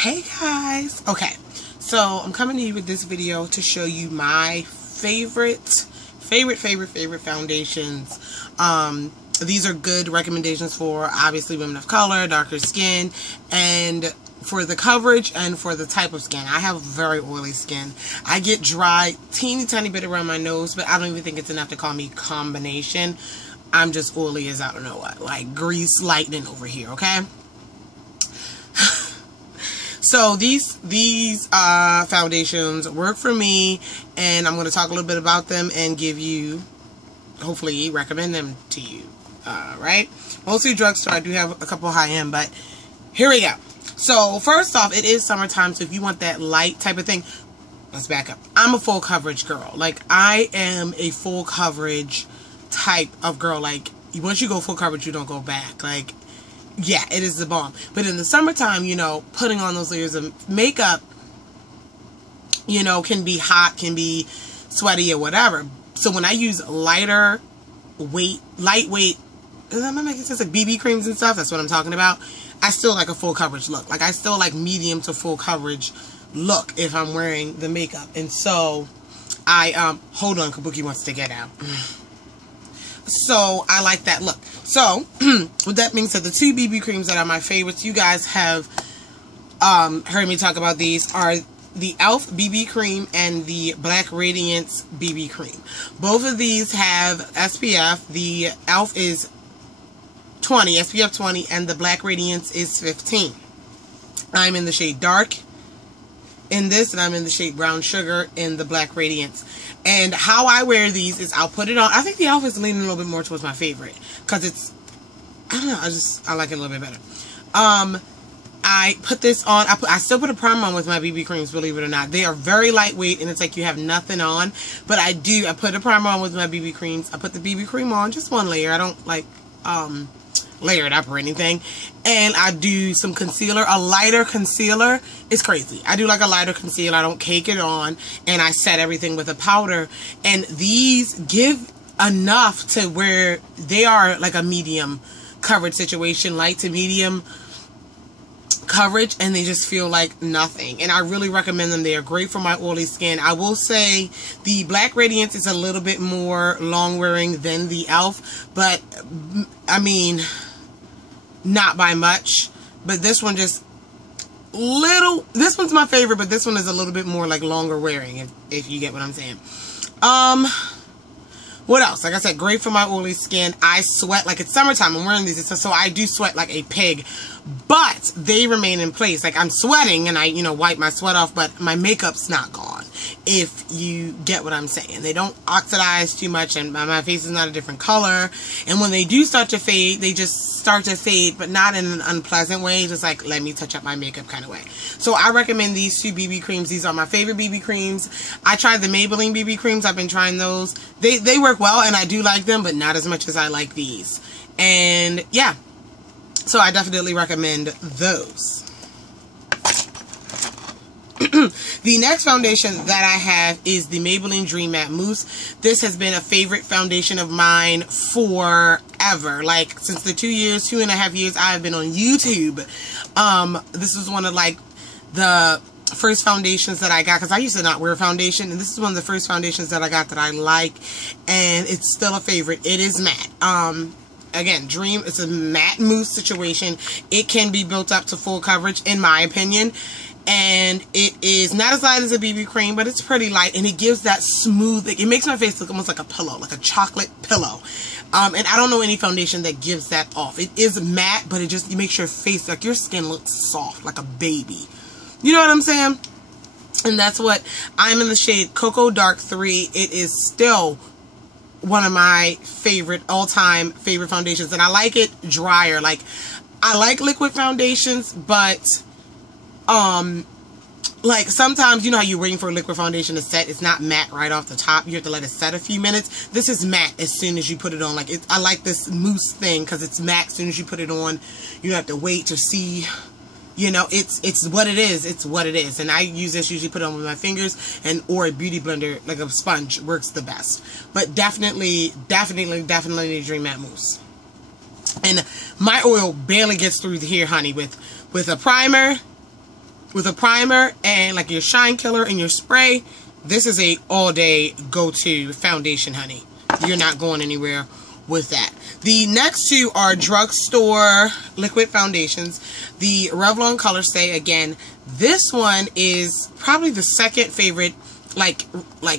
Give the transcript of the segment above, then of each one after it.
Hey guys. Okay, so I'm coming to you with this video to show you my favorite foundations. These are good recommendations for obviously women of color, darker skin, and for the coverage and for the type of skin. I have very oily skin. I get dry teeny tiny bit around my nose, but I don't even think it's enough to call me combination. I'm just oily as I don't know what, like grease lightning over here, okay? So these foundations work for me, and I'm going to talk a little bit about them and give you, hopefully, recommend them to you. Right? Mostly drugstore. I do have a couple high-end, but here we go. So first off, it is summertime, so if you want that light type of thing, let's back up. I'm a full coverage girl. Like, I am a full coverage type of girl. Like, once you go full coverage, you don't go back. Like, yeah, it is the bomb. But in the summertime, you know, putting on those layers of makeup, you know, can be hot, can be sweaty or whatever. So when I use lightweight, is that making sense? Like BB creams and stuff, that's what I'm talking about. I still like a full coverage look. Like, I still like medium to full coverage look if I'm wearing the makeup. And so I, hold on, Kabuki wants to get out. So I like that look. So with that being said, the two BB creams that are my favorites, you guys have heard me talk about these, are the e.l.f. BB cream and the Black Radiance BB cream. Both of these have SPF. The e.l.f. is 20, SPF 20, and the Black Radiance is 15. I'm in the shade dark in this, and I'm in the shade brown sugar in the Black Radiance. And how I wear these is I'll put it on. I think the e.l.f. is leaning a little bit more towards my favorite, because it's, I don't know, I like it a little bit better. I put this on. I still put a primer on with my BB creams, believe it or not. They are very lightweight, and it's like you have nothing on. But I put a primer on with my BB creams. I put the BB cream on, just one layer. I don't like layer it up or anything. And I do some concealer, a lighter concealer. It's crazy. I do like a lighter concealer. I don't cake it on, and I set everything with a powder. And these give enough to where they are like a medium coverage situation, light to medium coverage, and they just feel like nothing. And I really recommend them. They are great for my oily skin. I will say the Black Radiance is a little bit more long wearing than the e.l.f., but I mean, not by much. But this one just this one's my favorite, but this one is a little bit more like longer wearing, if you get what I'm saying. What else? Like I said, great for my oily skin. I sweat like it's summertime. I'm wearing these, so I do sweat like a pig, but they remain in place. Like, I'm sweating, and I, you know, wipe my sweat off, but my makeup's not gone, if you get what I'm saying. They don't oxidize too much, and my face is not a different color. And when they do start to fade, they just start to fade, but not in an unpleasant way, just like, let me touch up my makeup kind of way. So I recommend these two BB creams. These are my favorite BB creams. I tried the Maybelline BB creams. I've been trying those. They work well, and I do like them, but not as much as I like these. And yeah, so I definitely recommend those. The next foundation that I have is the Maybelline Dream Matte Mousse. This has been a favorite foundation of mine forever. Like, since the 2.5 years I have been on YouTube. This is one of, like, the first foundations that I got, because I used to not wear foundation, and this is one of the first foundations that I got that I like, and it's still a favorite. It is matte. Again, Dream, it's a matte mousse situation. It can be built up to full coverage, in my opinion. And it is not as light as a BB cream, but it's pretty light, and it gives that smooth, it makes my face look almost like a pillow, like a chocolate pillow. And I don't know any foundation that gives that off. It is matte, but it makes your face, like, your skin looks soft, like a baby. You know what I'm saying? And that's what I'm in the shade Cocoa Dark 3. It is still one of my favorite, all-time favorite foundations, and I like it drier. Like, I like liquid foundations, but like, sometimes, you know how you're waiting for a liquid foundation to set, it's not matte right off the top, you have to let it set a few minutes. This is matte as soon as you put it on. Like, I like this mousse thing because it's matte as soon as you put it on. You don't have to wait to see, you know, it's what it is. It's what it is. And I use this, usually put it on with my fingers, or a beauty blender, like a sponge, works the best. But definitely Dream Matte Mousse. And my oil barely gets through here, honey, with a primer with a primer and like your shine killer and your spray, this is a all-day go-to foundation, honey. You're not going anywhere with that. The next two are drugstore liquid foundations. The Revlon Color Stay, again, this one is probably the second favorite, like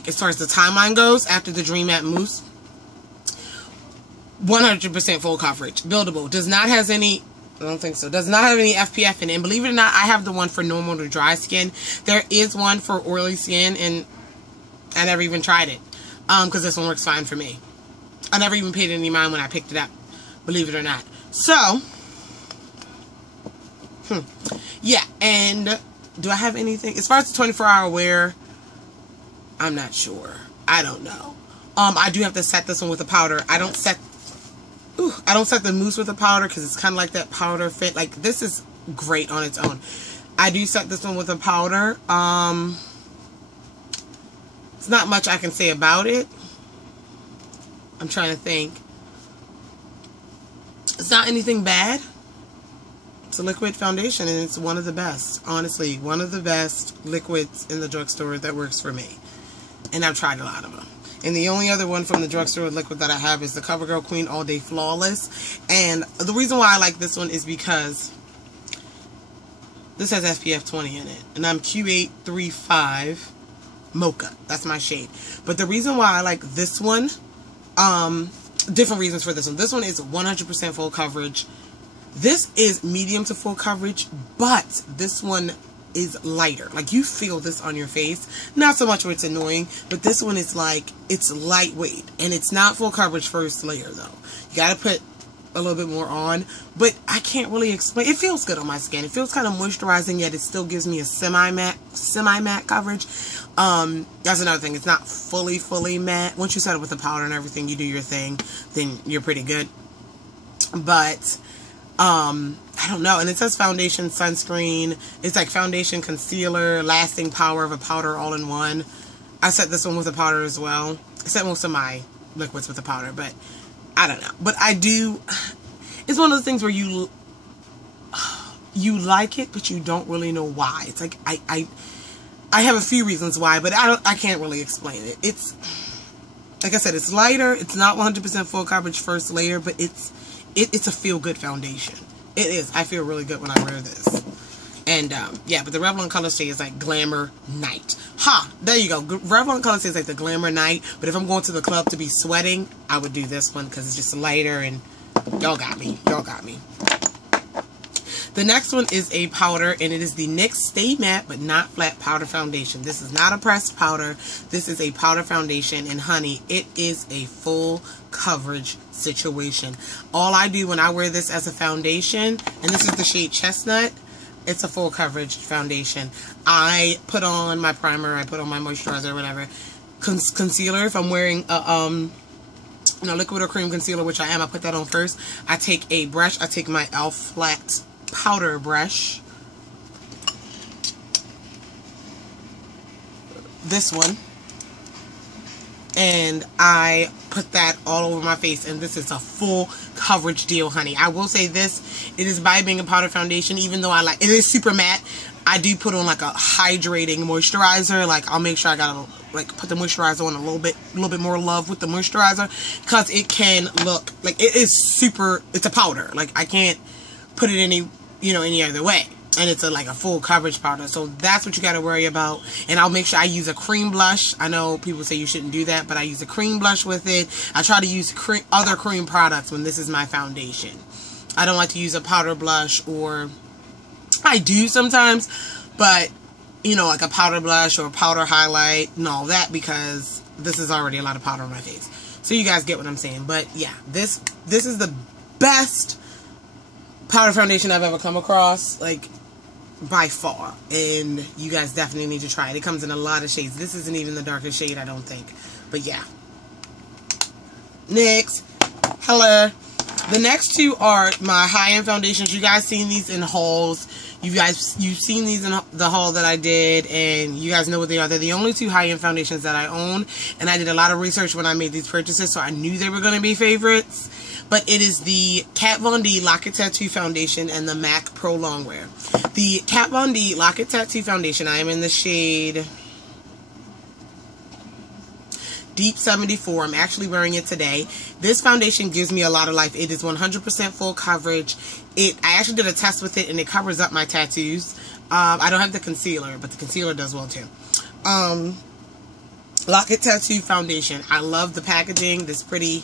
as far as the timeline goes, after the Dream Matte Mousse. 100% full coverage. Buildable. Does not have any, I don't think so, does not have any SPF in it. And believe it or not, I have the one for normal to dry skin. There is one for oily skin, and I never even tried it. Because this one works fine for me. I never even paid any mind when I picked it up. Believe it or not. So, yeah, and do I have anything? As far as the 24-hour wear, I'm not sure. I don't know. I do have to set this one with a powder. I don't set the mousse with a powder because it's kind of like that powder fit. Like, this is great on its own. I do set this one with a powder. It's not much I can say about it. I'm trying to think. It's not anything bad. It's a liquid foundation, and it's one of the best. Honestly, one of the best liquids in the drugstore that works for me. And I've tried a lot of them. And the only other one from the drugstore liquid that I have is the CoverGirl Queen All Day Flawless. And the reason why I like this one is because this has SPF 20 in it. And I'm Q835 Mocha. That's my shade. But the reason why I like this one, different reasons for this one. This one is 100% full coverage. This is medium to full coverage, but this one is lighter. Like, you feel this on your face. Not so much where it's annoying, but this one is like, it's lightweight. And it's not full coverage first layer, though. You gotta put a little bit more on, but I can't really explain. It feels good on my skin. It feels kind of moisturizing, yet it still gives me a semi-matte coverage. That's another thing. It's not fully matte. Once you set it with the powder and everything, you do your thing, then you're pretty good. But I don't know. And it says foundation, sunscreen. It's like foundation, concealer, lasting power of a powder all in one. I set this one with a powder as well. I set most of my liquids with a powder, but I don't know. But I do. It's one of those things where you like it, but you don't really know why. It's like I have a few reasons why, but I can't really explain it. It's like I said, it's lighter. It's not 100% full coverage first layer, but it's a feel-good foundation. It is. I feel really good when I wear this. And, yeah, but the Revlon Color Stay is like Glamour Night. Ha! There you go. Revlon Color Stay is like the Glamour Night. But if I'm going to the club to be sweating, I would do this one because it's just lighter and y'all got me. Y'all got me. The next one is a powder, and it is the NYX Stay Matte But Not Flat Powder Foundation. This is not a pressed powder. This is a powder foundation, and honey, it is a full coverage situation. All I do when I wear this as a foundation, and this is the shade Chestnut, it's a full coverage foundation. I put on my primer, I put on my moisturizer, whatever. Concealer, if I'm wearing a liquid or cream concealer, which I am, I put that on first. I take a brush, I take my e.l.f. flat powder brush, this one, and I put that all over my face, and this is a full coverage deal, honey. I will say this, it is by being a powder foundation, even though it is super matte, I do put on like a hydrating moisturizer. Like, I'll make sure I gotta like put the moisturizer on a little bit more love with the moisturizer, because it can look like it is super, it's a powder. Like, I can't put it any other way. And it's like a full coverage powder. So that's what you got to worry about. And I'll make sure I use a cream blush. I know people say you shouldn't do that, but I use a cream blush with it. I try to use other cream products when this is my foundation. I don't like to use a powder blush, or I do sometimes, but like a powder blush or powder highlight and all that, because this is already a lot of powder on my face. So you guys get what I'm saying. But yeah, this is the best powder foundation I've ever come across, like, by far. And you guys definitely need to try it. It comes in a lot of shades. This isn't even the darkest shade, I don't think. But yeah. Next. Hello. The next two are my high-end foundations. You guys seen these in hauls. You've seen these in the haul that I did, and you guys know what they are. They're the only two high-end foundations that I own, and I did a lot of research when I made these purchases, so I knew they were going to be favorites. but it is the Kat Von D Lock-It Tattoo Foundation and the MAC Pro Longwear. The Kat Von D Lock-It Tattoo Foundation, I am in the shade Deep 74. I'm actually wearing it today. This foundation gives me a lot of life. It is 100% full coverage. I actually did a test with it, and it covers up my tattoos. I don't have the concealer, but the concealer does well too. Lock-It Tattoo Foundation. I love the packaging. This pretty,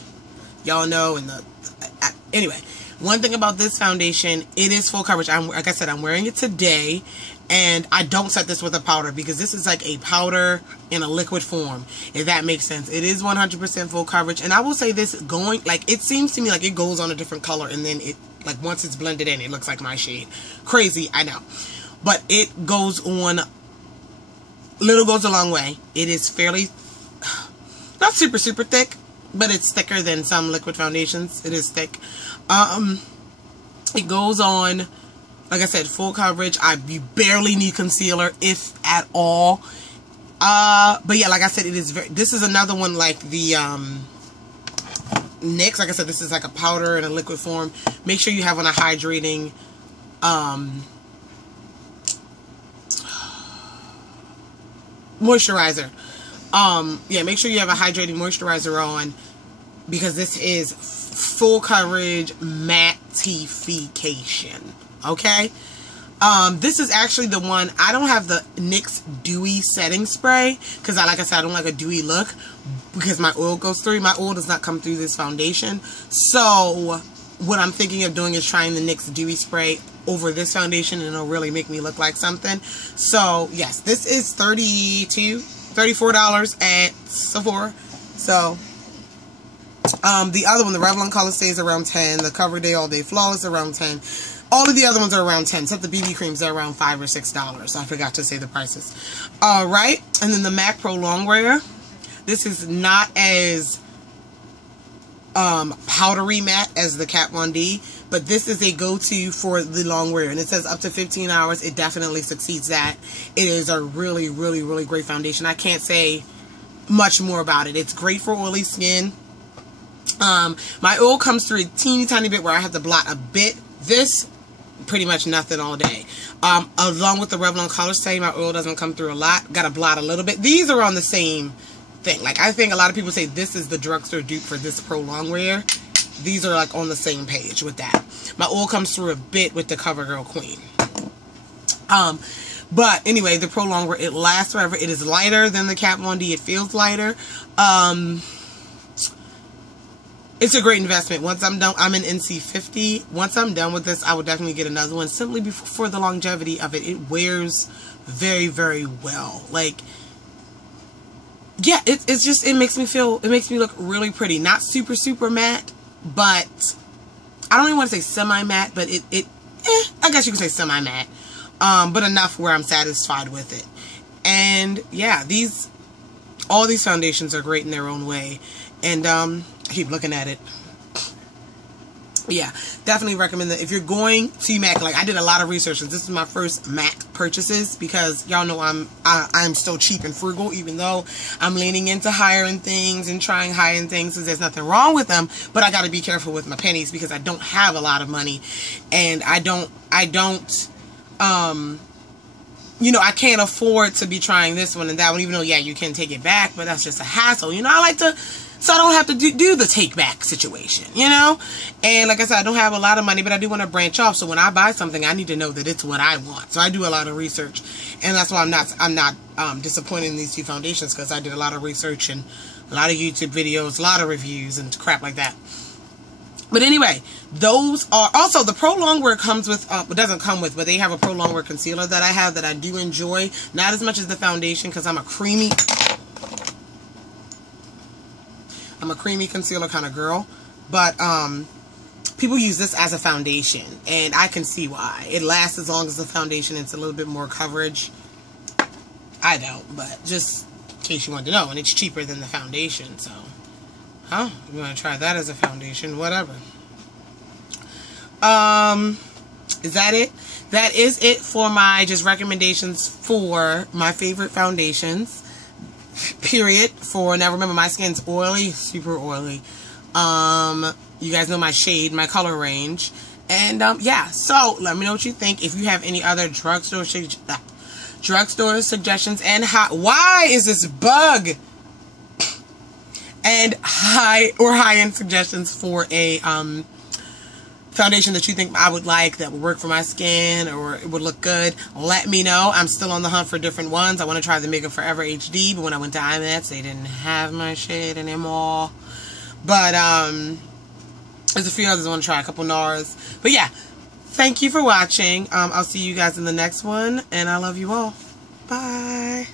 y'all know. And anyway, one thing about this foundation, it is full coverage. Like I said, I'm wearing it today. And I don't set this with a powder because this is like a powder in a liquid form, if that makes sense. It is 100% full coverage. And I will say this, it seems to me like it goes on a different color, and then like once it's blended in, it looks like my shade. Crazy, I know. But it goes on, little goes a long way. It is fairly, not super, super thick, but it's thicker than some liquid foundations. It is thick. It goes on, like I said, full coverage. You barely need concealer, if at all. But yeah, like I said, it is this is another one like the NYX. Like I said, this is like a powder in a liquid form. Make sure you have on a hydrating moisturizer. Yeah, make sure you have a hydrating moisturizer on, because this is full coverage mattification. Okay, this is actually the one. I don't have the NYX Dewy Setting Spray because, like I said, I don't like a dewy look because my oil goes through. My oil does not come through this foundation. So what I'm thinking of doing is trying the NYX Dewy Spray over this foundation, and it'll really make me look like something. So yes, this is $34 at Sephora. So the other one, the Revlon Color Stays, around 10. The Cover Day All Day Flawless around 10. All of the other ones are around 10, except the BB creams are around $5 or $6. I forgot to say the prices. Alright, and then the MAC Pro Longwear. This is not as powdery matte as the Kat Von D, but this is a go-to for the longwear, and it says up to 15 hours. It definitely succeeds that. It is a really, really, really great foundation. I can't say much more about it. It's great for oily skin. My oil comes through a teeny tiny bit where I have to blot a bit. This, pretty much nothing all day. Along with the Revlon Color Stay, my oil doesn't come through a lot. Got to blot a little bit. These are on the same thing. Like, I think a lot of people say this is the drugstore dupe for this Pro Longwear. These are like on the same page with that. My oil comes through a bit with the CoverGirl Queen. But anyway, the Pro Longwear, it lasts forever. It is lighter than the Kat Von D. It feels lighter. It's a great investment. Once I'm done, I'm in NC50. Once I'm done with this, I will definitely get another one, simply for the longevity of it. It wears very, very well. Like, yeah, it's just, it makes me look really pretty. Not super, super matte, but I don't even want to say semi-matte, but I guess you could say semi-matte. But enough where I'm satisfied with it. And yeah, all these foundations are great in their own way. And I keep looking at it. Yeah, definitely recommend that if you're going to MAC. Like, I did a lot of research. This is my first MAC purchases because y'all know I'm still cheap and frugal, even though I'm leaning into higher-end things and trying high-end things, because there's nothing wrong with them. But I got to be careful with my pennies because I don't have a lot of money, and I don't you know, I can't afford to be trying this one and that one, even though, yeah, you can take it back, but that's just a hassle. You know, I like to, so I don't have to do the take back situation, you know? And like I said, I don't have a lot of money, but I do want to branch off. So when I buy something, I need to know that it's what I want. So I do a lot of research, and that's why I'm not disappointed in these two foundations, because I did a lot of research and a lot of YouTube videos, a lot of reviews and crap like that. But anyway, those are also the Pro Longwear comes with, it doesn't come with, but they have a Pro Longwear concealer that I have that I do enjoy. Not as much as the foundation, because I'm a creamy concealer kind of girl. But people use this as a foundation, and I can see why. It lasts as long as the foundation. It's a little bit more coverage. I don't, but just in case you want to know, and it's cheaper than the foundation, so. Huh? You want to try that as a foundation? Whatever. Is that it? That is it for my just recommendations for my favorite foundations. Period. For now, remember, my skin's oily, super oily. You guys know my shade, my color range. And yeah, so let me know what you think. If you have any other drugstore suggestions, and why is this bug? And high-end suggestions for a foundation that you think I would like, that would work for my skin, or it would look good, let me know. I'm still on the hunt for different ones. I want to try the Makeup Forever HD, but when I went to IMAX, they didn't have my shade anymore. But there's a few others I want to try, a couple NARS. But yeah, thank you for watching. I'll see you guys in the next one, and I love you all. Bye.